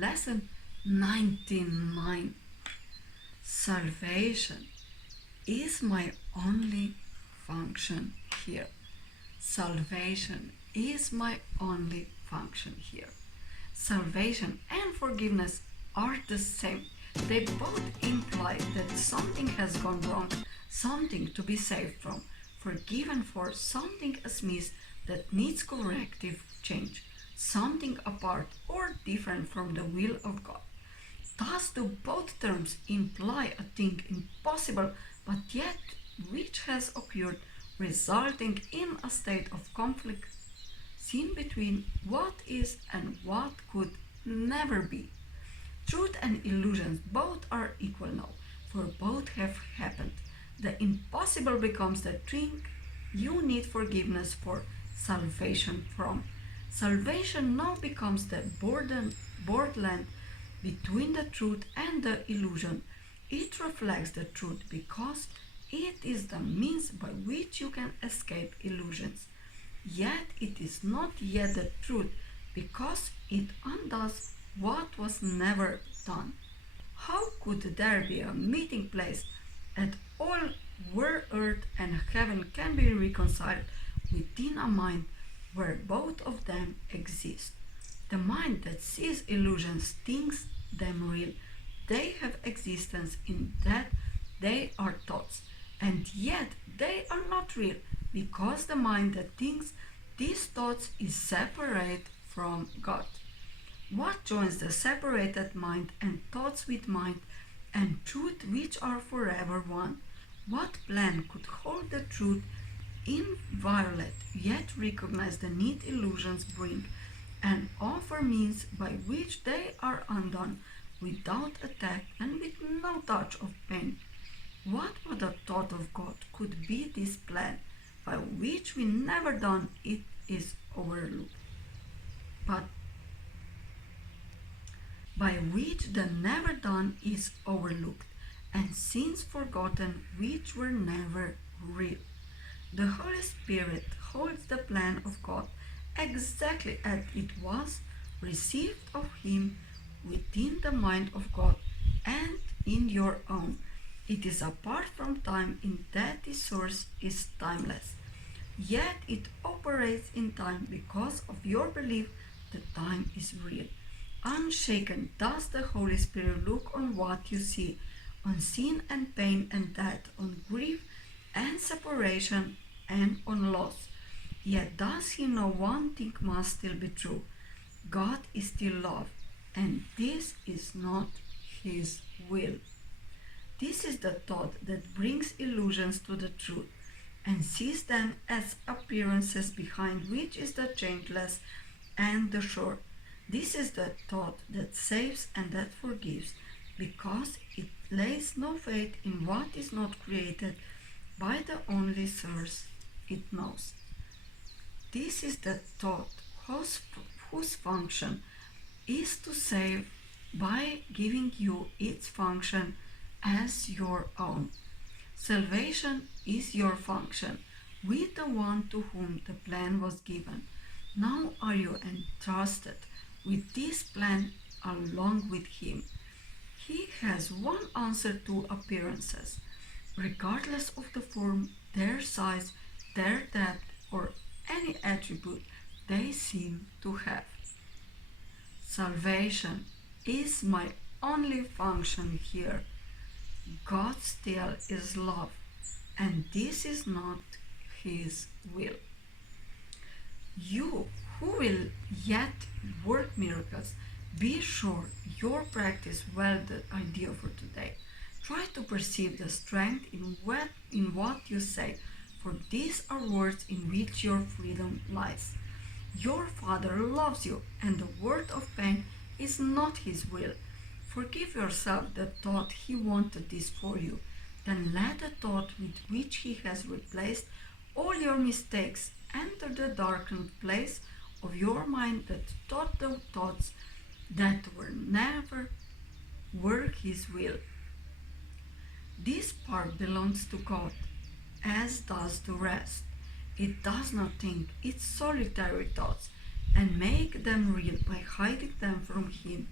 Lesson 99. Salvation is my only function here. Salvation is my only function here. Salvation and forgiveness are the same. They both imply that something has gone wrong, something to be saved from, forgiven for, something amiss that needs corrective change, something apart or different from the will of God. Thus do both terms imply a thing impossible but yet which has occurred, resulting in a state of conflict seen between what is and what could never be. Truth and illusions both are equal now, for both have happened. The impossible becomes the thing you need forgiveness for, salvation from. Salvation now becomes the borderland between the truth and the illusion. It reflects the truth because it is the means by which you can escape illusions. Yet it is not yet the truth because it undoes what was never done. How could there be a meeting place at all where earth and heaven can be reconciled within a mind where both of them exist? The mind that sees illusions thinks them real. They have existence in that they are thoughts, and yet they are not real because the mind that thinks these thoughts is separate from God. What joins the separated mind and thoughts with mind and truth which are forever one? What plan could hold the truth inviolate, yet recognize the need illusions bring, and offer means by which they are undone without attack and with no touch of pain? What other thought of God could be this plan by which we never done it is overlooked, but by which the never done is overlooked, and sins forgotten which were never real? The Holy Spirit holds the plan of God exactly as it was received of Him within the mind of God and in your own. It is apart from time in that its source is timeless. Yet it operates in time because of your belief that time is real. Unshaken does the Holy Spirit look on what you see, on sin and pain and death, on grief and separation and on loss. Yet does He know one thing must still be true: God is still love, and this is not His will. This is the thought that brings illusions to the truth and sees them as appearances behind which is the changeless and the sure. This is the thought that saves and that forgives, because it lays no faith in what is not created by the only source it knows. This is the thought whose function is to save by giving you its function as your own. Salvation is your function with the one to whom the plan was given. Now are you entrusted with this plan along with Him. He has one answer to appearances, regardless of the form, their size, their depth, or any attribute they seem to have. Salvation is my only function here. God still is love, and this is not His will. You who will yet work miracles, be sure you practice well the idea for today. Try to perceive the strength in what you say, for these are words in which your freedom lies. Your Father loves you, and the word of pain is not His will. Forgive yourself the thought He wanted this for you. Then let the thought with which He has replaced all your mistakes enter the darkened place of your mind that thought the thoughts that were His will. This part belongs to God. as does the rest. It does not think its solitary thoughts and make them real by hiding them from him.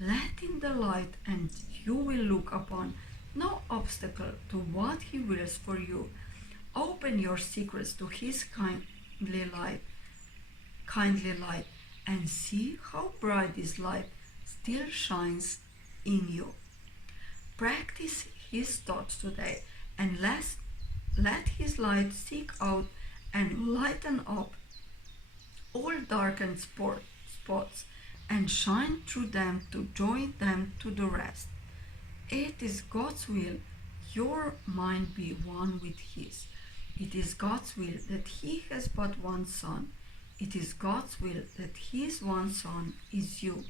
Let in the light, and you will look upon no obstacle to what he wills for you. Open your secrets to his kindly light, and see how bright this light still shines in you. Practice his thoughts today, and let his light seek out and lighten up all darkened spots and shine through them to join them to the rest. It is God's will your mind be one with his. It is God's will that he has but one son. It is God's will that his one son is you.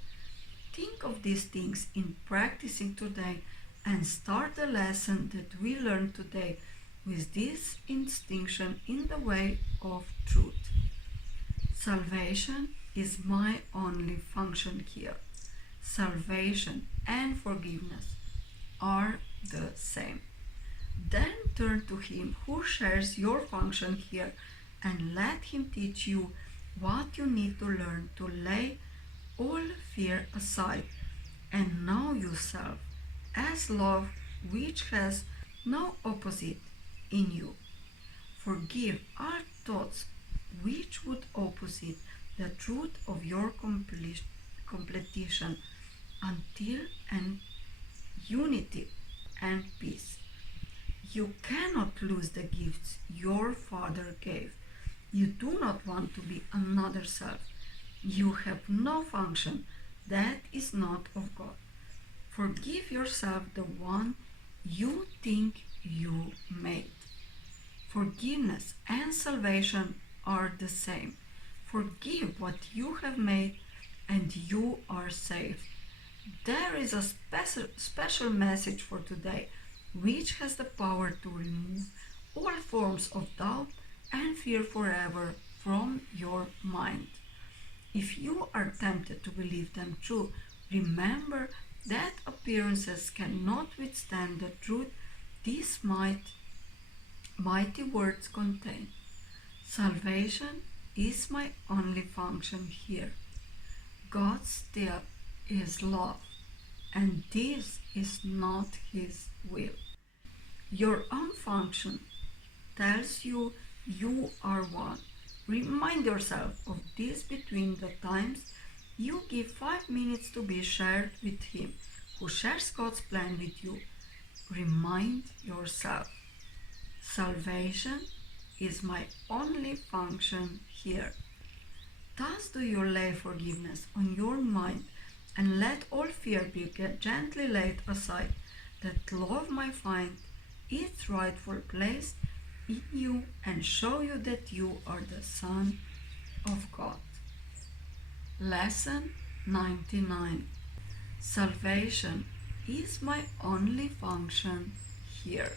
Think of these things in practicing today and start the lesson that we learned today with this distinction in the way of truth. Salvation is my only function here. Salvation and forgiveness are the same. Then turn to him who shares your function here and let him teach you what you need to learn to lay all fear aside and know yourself as love which has no opposite in you. Forgive all thoughts which would opposite the truth of your completion until and unity and peace. You cannot lose the gifts your Father gave. You do not want to be another self. You have no function that is not of God. Forgive yourself the one you think you made. Forgiveness and salvation are the same. Forgive what you have made and you are saved. There is a special message for today which has the power to remove all forms of doubt and fear forever from your mind. If you are tempted to believe them true, remember that appearances cannot withstand the truth these mighty words contain. Salvation is my only function here. God still is love, and this is not his will. Your own function tells you you are one. Remind yourself of this between the times you give 5 minutes to be shared with him who shares God's plan with you. Remind yourself, salvation is my only function here. Thus do you lay forgiveness on your mind and let all fear be gently laid aside, that love might find its rightful place in you and show you that you are the Son of God. Lesson 99. Salvation is my only function here.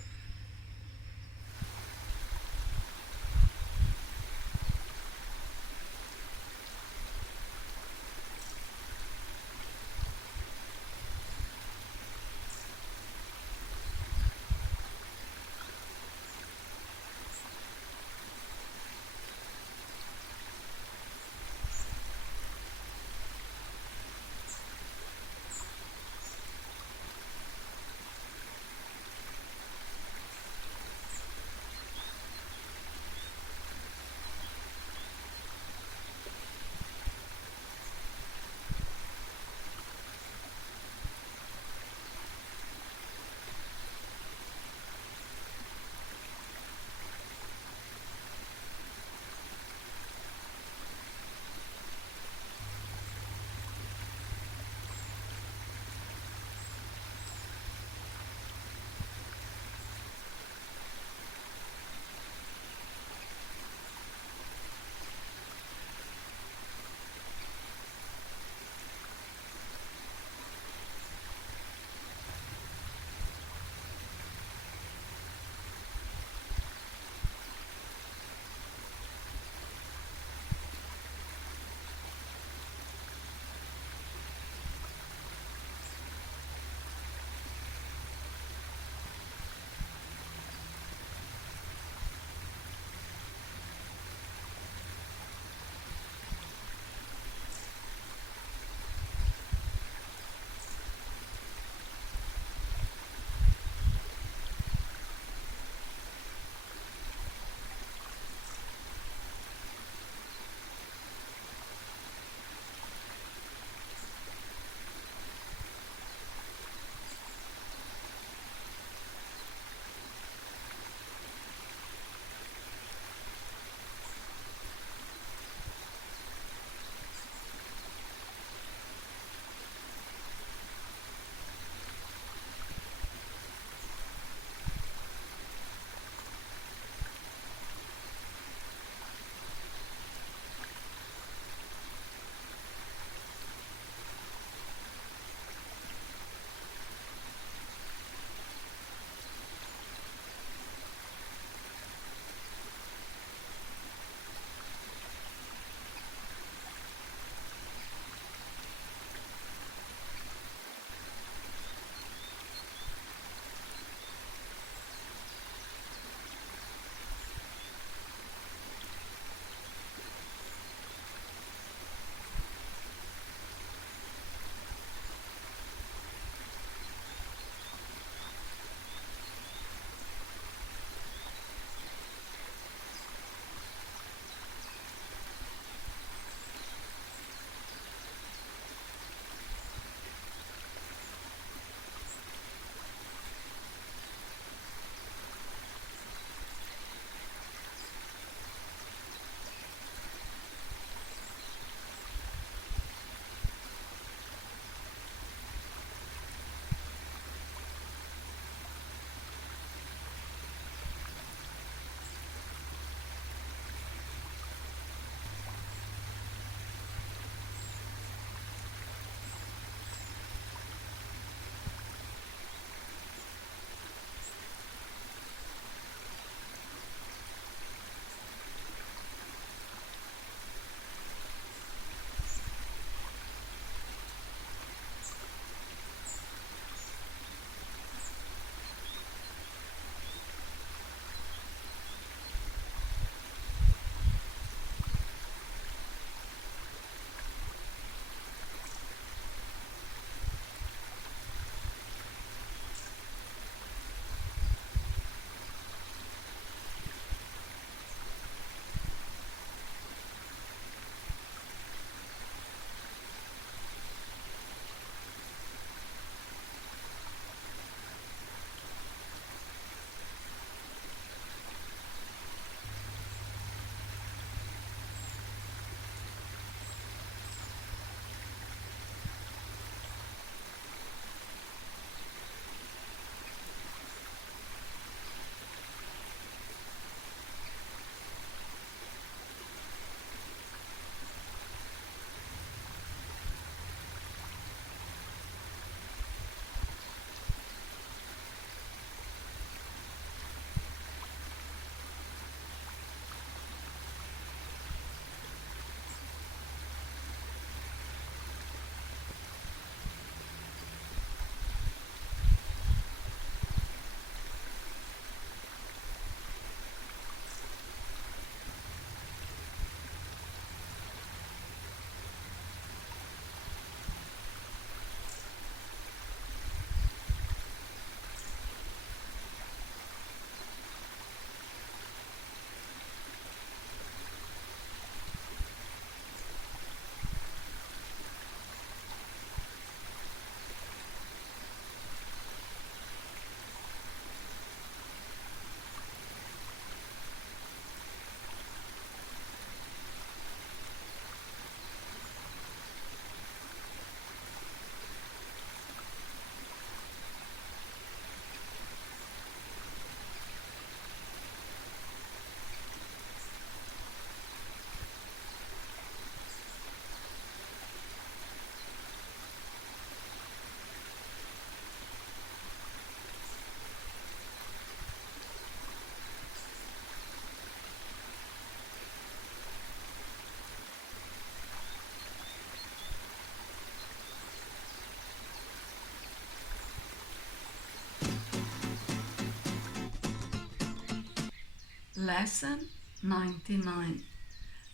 Lesson 99.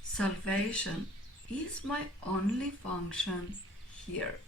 Salvation is my only function here.